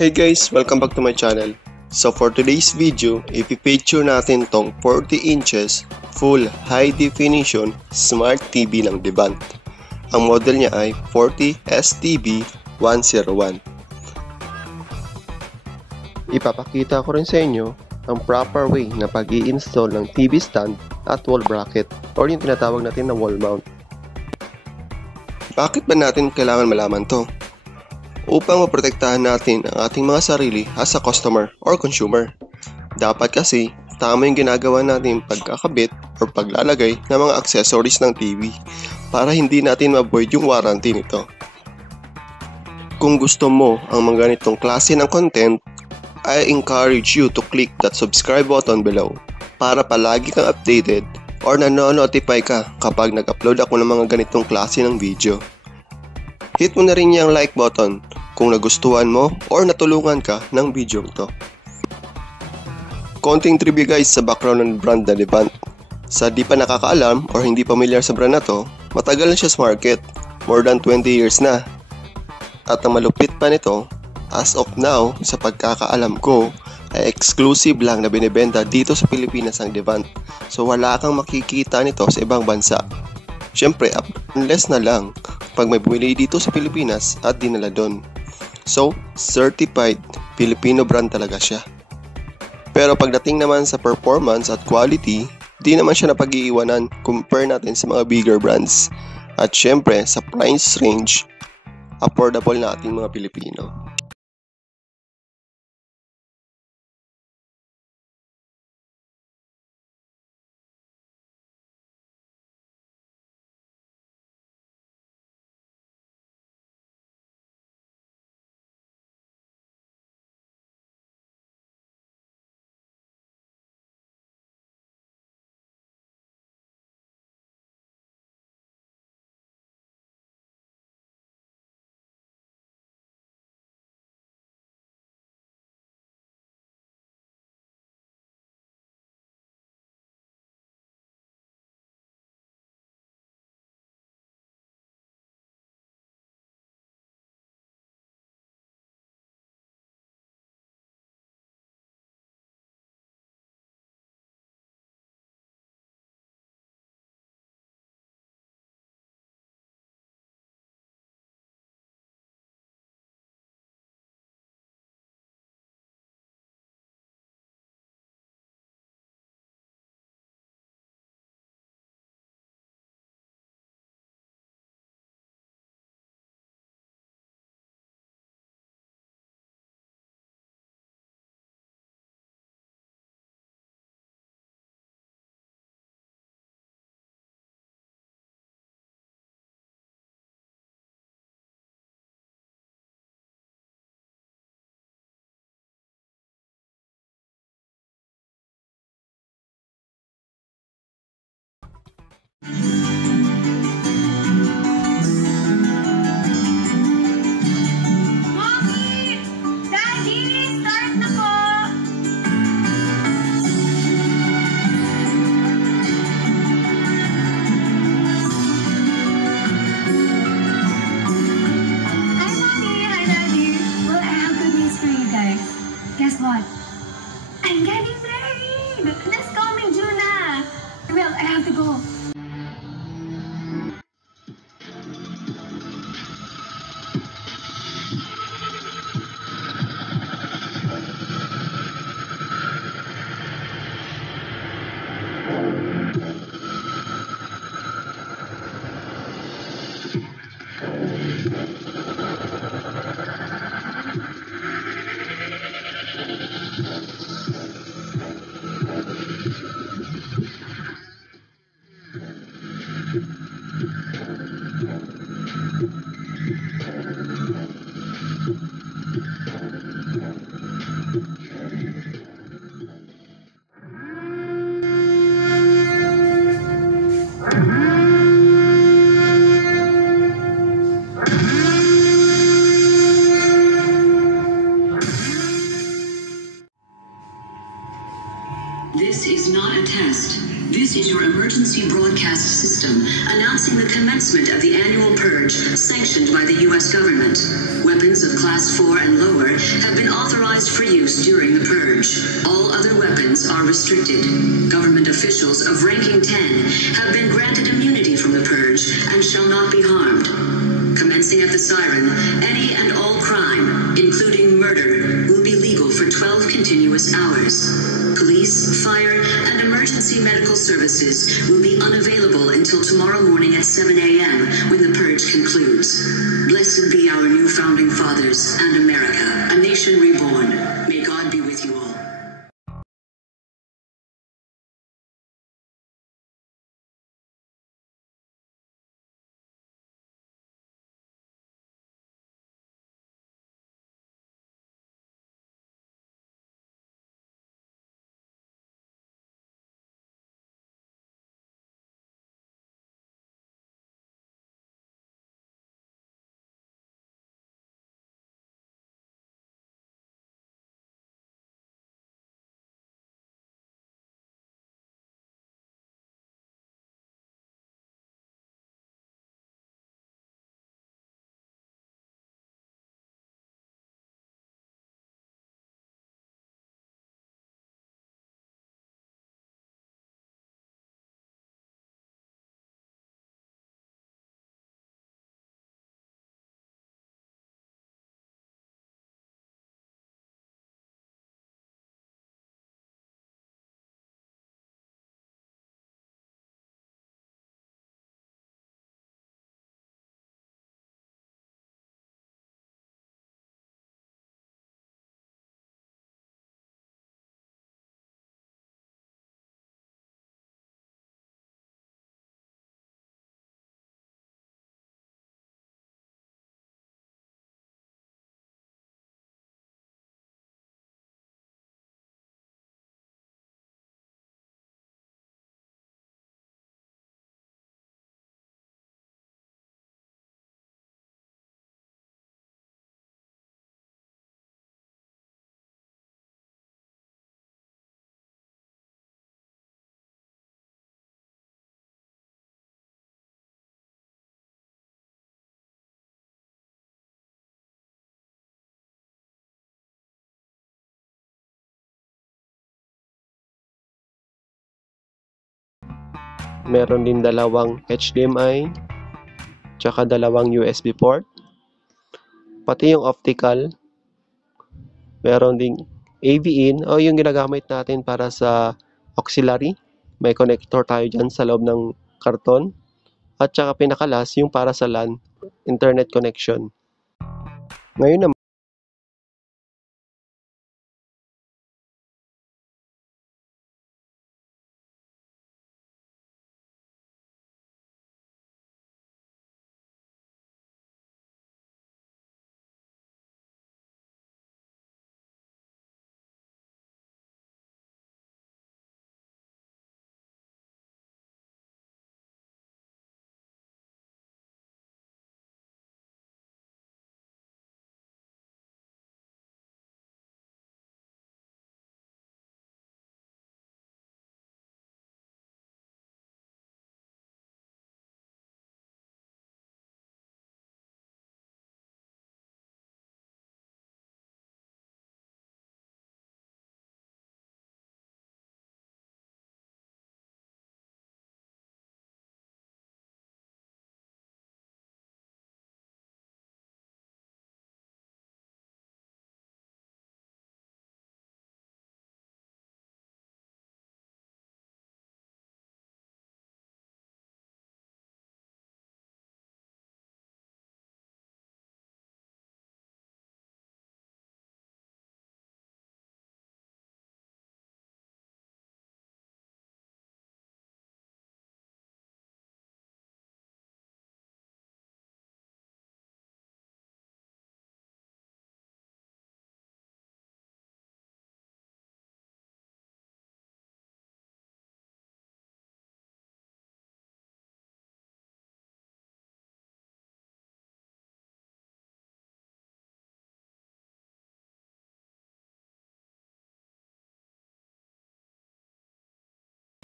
Hey guys, welcome back to my channel. So for today's video, ipipicture natin tong 40 inches full high definition smart TV ng Devant. Ang model niya ay 40 STB101. Ipapakita ko rin sa inyo ang proper way na pag-i-install ng TV stand at wall bracket or yung tinatawag natin na wall mount. Bakit ba natin kailangan malaman to? Upang maprotektahan natin ang ating mga sarili as a customer or consumer. Dapat kasi tama yung ginagawa natin pagkakabit or paglalagay ng mga accessories ng TV para hindi natin ma-void yung warranty nito. Kung gusto mo ang mga ganitong klase ng content, I encourage you to click that subscribe button below para palagi kang updated or nano-notify ka kapag nag-upload ako ng mga ganitong klase ng video. Hit mo na rin yung like button kung nagustuhan mo or natulungan ka ng video ito. Konting trivia guys sa background ng brand na Devant. Sa di pa nakakaalam or hindi familiar sa brand na to, matagal na siya sa market, more than 20 years na. At ang malupit pa nito, as of now, sa pagkakaalam ko, ay exclusive lang na binibenta dito sa Pilipinas ang Devant. So wala kang makikita nito sa ibang bansa. Siyempre, unless na lang pag may bumili dito sa Pilipinas at dinala doon. So, certified Filipino brand talaga siya. Pero pagdating naman sa performance at quality, di naman siya napag-iiwanan compare natin sa mga bigger brands. At siyempre, sa price range, affordable na ating mga Pilipino. I'm getting married! This coming June na! Well, I have to go. emergency broadcast system announcing the commencement of the annual purge sanctioned by the U.S. government. Weapons of Class 4 and lower have been authorized for use during the purge. All other weapons are restricted. Government officials of ranking 10 have been granted immunity from the purge and shall not be harmed. Commencing at the siren, any and all crime, including murder, will be legal for 12 continuous hours. Police, fire, and emergency medical services will be unavailable until tomorrow morning at 7 a.m. when the purge concludes. Blessed be our new founding fathers and America, a nation reborn. May God be with you all. Meron din dalawang HDMI, tsaka dalawang USB port, pati yung optical. Meron ding AV-in o yung ginagamit natin para sa auxiliary. May connector tayo dyan sa loob ng karton. At tsaka pinakalas yung para sa LAN, internet connection. Ngayon naman,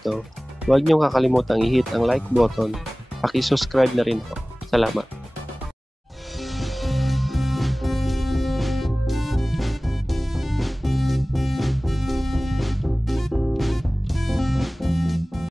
ito, Huwag niyong kakalimutang i-hit ang like button. Paki-subscribe na rin po. Salamat.